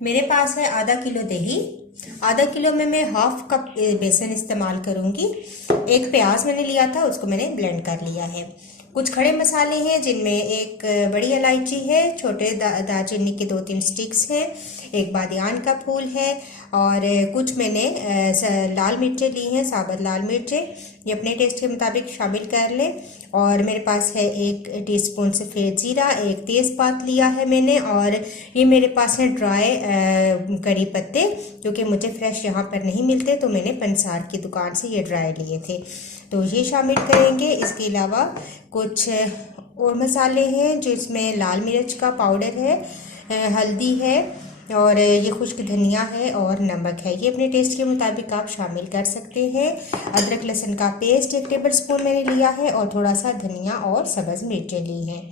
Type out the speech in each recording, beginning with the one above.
मेरे पास है आधा किलो दही। आधा किलो में मैं हाफ कप बेसन इस्तेमाल करूंगी। एक प्याज मैंने लिया था, उसको मैंने ब्लेंड कर लिया है। कुछ खड़े मसाले हैं जिनमें एक बड़ी इलायची है, छोटे दालचीनी के 2-3 स्टिक्स हैं, एक बादियान का फूल है और कुछ मैंने लाल मिर्चें ली हैं, साबुत लाल मिर्चें। ये अपने टेस्ट के मुताबिक शामिल कर लें। और मेरे पास है 1 टीस्पून सफ़ेद ज़ीरा, एक तेज़पात लिया है मैंने, और ये मेरे पास है ड्राई करी पत्ते, क्योंकि मुझे फ्रेश यहाँ पर नहीं मिलते तो मैंने पंसार की दुकान से ये ड्राई लिए थे, तो ये शामिल करेंगे। इसके अलावा कुछ और मसाले हैं जिसमें लाल मिर्च का पाउडर है, हल्दी है और ये खुश्क धनिया है और नमक है। ये अपने टेस्ट के मुताबिक आप शामिल कर सकते हैं। अदरक लहसुन का पेस्ट 1 टेबल स्पून मैंने लिया है और थोड़ा सा धनिया और सब्ज़ मिर्चें ली हैं।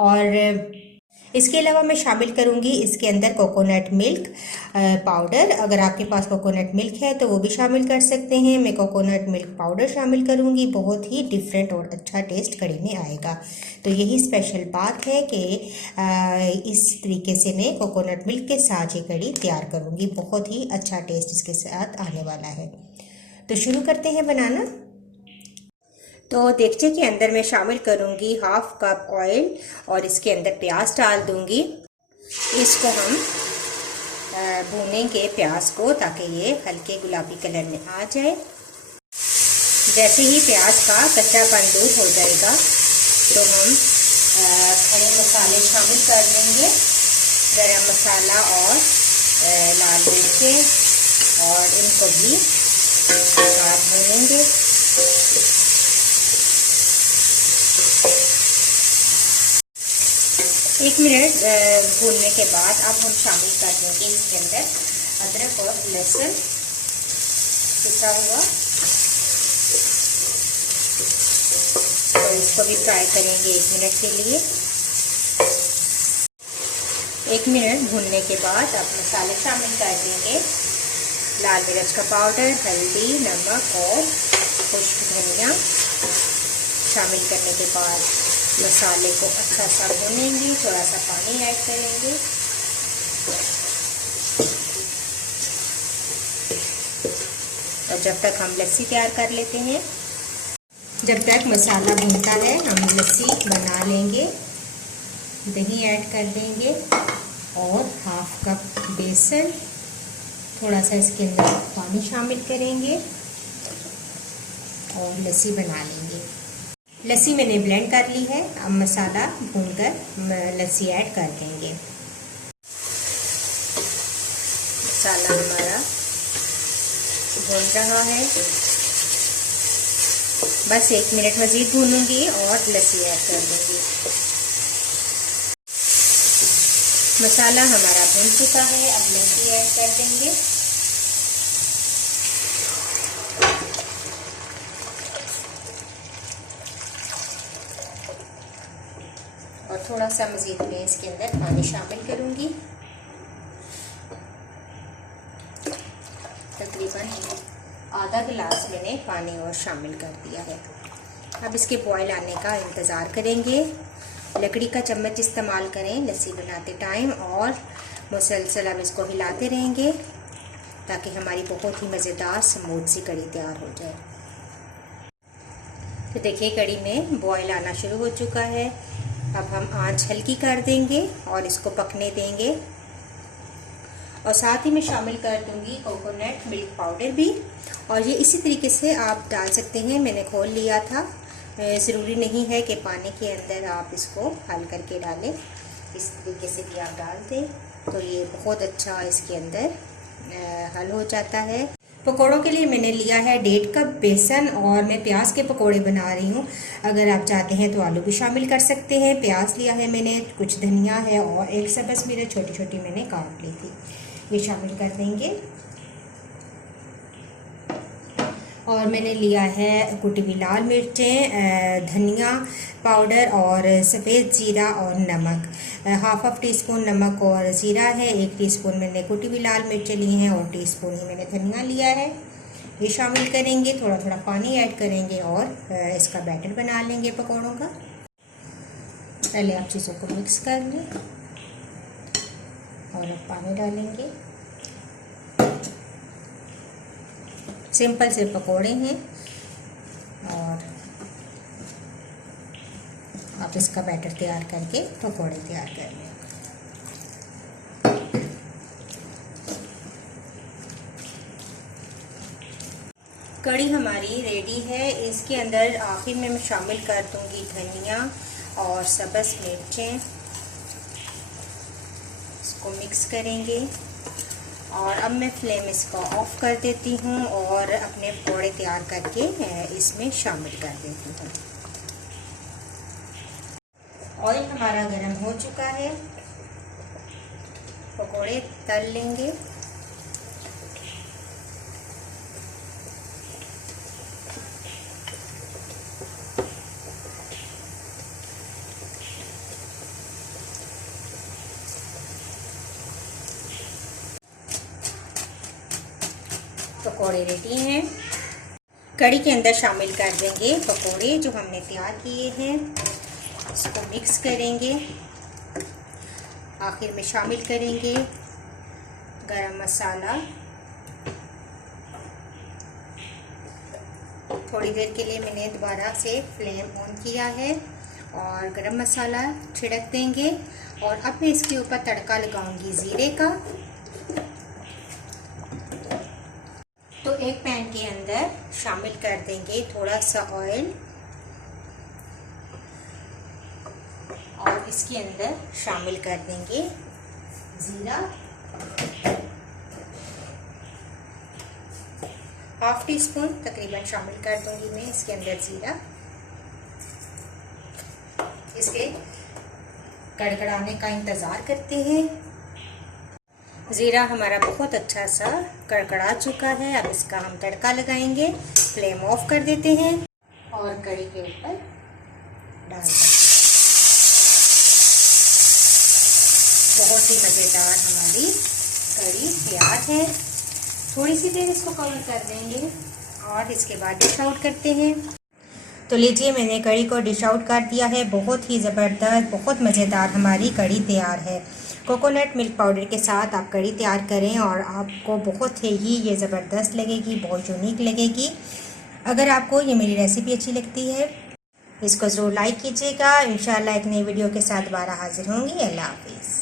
और इसके अलावा मैं शामिल करूंगी इसके अंदर कोकोनट मिल्क पाउडर। अगर आपके पास कोकोनट मिल्क है तो वो भी शामिल कर सकते हैं। मैं कोकोनट मिल्क पाउडर शामिल करूंगी, बहुत ही डिफरेंट और अच्छा टेस्ट कढ़ी में आएगा। तो यही स्पेशल बात है कि इस तरीके से मैं कोकोनट मिल्क के साथ ये कढ़ी तैयार करूंगी, बहुत ही अच्छा टेस्ट इसके साथ आने वाला है। तो शुरू करते हैं बनाना। तो देगचे के अंदर मैं शामिल करूंगी हाफ कप ऑयल और इसके अंदर प्याज डाल दूंगी। इसको हम भूनेंगे प्याज को, ताकि ये हल्के गुलाबी कलर में आ जाए। जैसे ही प्याज का कच्चापन दूर हो जाएगा तो हम खड़े मसाले शामिल कर देंगे, गरम मसाला और लाल मिर्चें, और इनको भी साथ भूनेंगे। एक मिनट भूनने के बाद अब हम शामिल कर देंगे इसके अंदर अदरक और लहसुन पिसा हुआ। तो इसको भी फ्राई करेंगे 1 मिनट के लिए। 1 मिनट भूनने के बाद अब मसाले शामिल कर देंगे, लाल मिर्च का पाउडर, हल्दी, नमक और खुश्क धनिया। शामिल करने के बाद मसाले को अच्छा सा भूनेंगे, थोड़ा सा पानी ऐड करेंगे। और जब तक हम लस्सी तैयार कर लेते हैं, जब तक मसाला भूनता है हम लस्सी बना लेंगे। दही ऐड कर देंगे और हाफ कप बेसन, थोड़ा सा इसके अंदर पानी शामिल करेंगे और लस्सी बना लेंगे। लस्सी मैंने ब्लेंड कर ली है। अब मसाला भूनकर लस्सी ऐड कर देंगे। मसाला हमारा भून रहा है, बस 1 मिनट मज़ीद भूनूंगी और लस्सी ऐड कर दूंगी। मसाला हमारा भून चुका है, अब लस्सी ऐड कर देंगे। और थोड़ा सा मज़ीद मैं इसके अंदर पानी शामिल करूंगी, तकरीबन आधा गिलास मैंने पानी और शामिल कर दिया है। अब इसके बॉयल आने का इंतज़ार करेंगे। लकड़ी का चम्मच इस्तेमाल करें लस्सी बनाते टाइम और मुसलसल हम इसको हिलाते रहेंगे ताकि हमारी बहुत ही मज़ेदार स्मूथ सी कढ़ी तैयार हो जाए। तो देखिए कढ़ी में बॉयल आना शुरू हो चुका है। अब हम आंच हल्की कर देंगे और इसको पकने देंगे। और साथ ही मैं शामिल कर दूंगी कोकोनट मिल्क पाउडर भी, और ये इसी तरीके से आप डाल सकते हैं। मैंने खोल लिया था, ज़रूरी नहीं है कि पानी के अंदर आप इसको हल करके डालें, इस तरीके से भी आप डाल दें तो ये बहुत अच्छा इसके अंदर हल हो जाता है। पकौड़ों के लिए मैंने लिया है 1.5 कप बेसन और मैं प्याज के पकोड़े बना रही हूँ। अगर आप चाहते हैं तो आलू भी शामिल कर सकते हैं। प्याज लिया है मैंने, कुछ धनिया है और एक सब्ज़ मिर्च छोटी छोटी मैंने काट ली थी, ये शामिल कर देंगे। और मैंने लिया है कुटी हुई लाल मिर्चें, धनिया पाउडर और सफ़ेद ज़ीरा और नमक। हाफ टीस्पून नमक और ज़ीरा है, 1 टीस्पून मैंने कुटी हुई लाल मिर्चें ली हैं और टीस्पून ही मैंने धनिया लिया है, ये शामिल करेंगे। थोड़ा थोड़ा पानी ऐड करेंगे और इसका बैटर बना लेंगे पकौड़ों का। पहले आप चीज़ों को मिक्स कर लें और अब पानी डालेंगे। सिंपल से पकोड़े हैं और आप इसका बैटर तैयार करके पकोड़े तैयार कर लें। कड़ी हमारी रेडी है। इसके अंदर आखिर में मैं शामिल कर दूंगी धनिया और सब्ज़ मिर्चें। इसको मिक्स करेंगे और अब मैं फ्लेम इसका ऑफ कर देती हूँ और अपने पकौड़े तैयार करके इसमें शामिल कर देती हूँ। ऑयल हमारा गर्म हो चुका है, पकौड़े तल लेंगे। पकौड़े रेडी हैं। कड़ी के अंदर शामिल कर देंगे पकौड़े जो हमने तैयार किए हैं। इसको मिक्स करेंगे। आखिर में शामिल करेंगे गरम मसाला। थोड़ी देर के लिए मैंने दोबारा से फ्लेम ऑन किया है और गरम मसाला छिड़क देंगे। और अब मैं इसके ऊपर तड़का लगाऊंगी ज़ीरे का। तो एक पैन के अंदर शामिल कर देंगे थोड़ा सा ऑयल और इसके अंदर शामिल कर देंगे ज़ीरा। हाफ टी स्पून तकरीबन शामिल कर दूंगी मैं इसके अंदर ज़ीरा। इसके कड़कड़ाने का इंतज़ार करते हैं। ज़ीरा हमारा बहुत अच्छा सा कड़कड़ा चुका है। अब इसका हम तड़का लगाएंगे। फ्लेम ऑफ कर देते हैं और कड़ी के ऊपर डाल देंगे। बहुत ही मज़ेदार हमारी कड़ी तैयार है। थोड़ी सी देर इसको कवर कर देंगे और इसके बाद डिश आउट करते हैं। तो लीजिए, मैंने कड़ी को डिश आउट कर दिया है। बहुत ही ज़बरदस्त, बहुत मज़ेदार हमारी कड़ी तैयार है। कोकोनट मिल्क पाउडर के साथ आप कड़ी तैयार करें और आपको बहुत ही ये ज़बरदस्त लगेगी, बहुत यूनिक लगेगी। अगर आपको ये मेरी रेसिपी अच्छी लगती है इसको ज़रूर लाइक कीजिएगा। इंशाल्लाह एक नई वीडियो के साथ दोबारा हाजिर होंगी। अल्लाह हाफिज़।